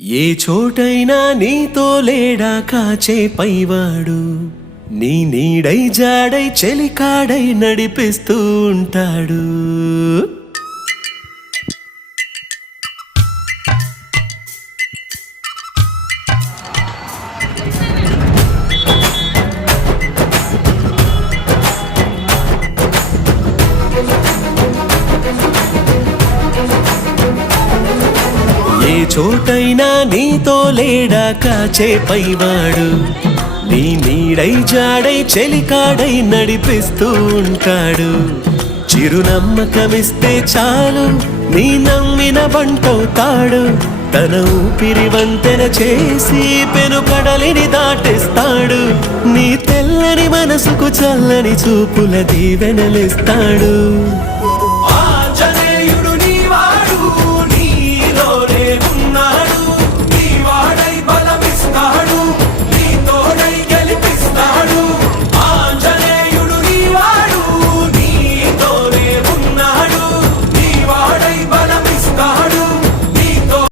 ఏ చోటైనా నీతో లేడా కాచే పైవాడు, నీ నీడై జాడై చెలికాడై నడిపిస్తూ ఉంటాడు. ఏ చోటైనా నీతో లేడా కాచే పైవాడు, నీ నీడై జాడై చెలికాడై నడిపిస్తూ ఉంటాడు. చిరునమ్మకమిస్తే చాలు నీ నమ్మిన బంటవుతాడు. తన ఊపిరి వంతెన చేసి పెను కడలిని దాటిస్తాడు. నీ తెల్లని మనసుకు చల్లని చూపుల దీవెనలిస్తాడు.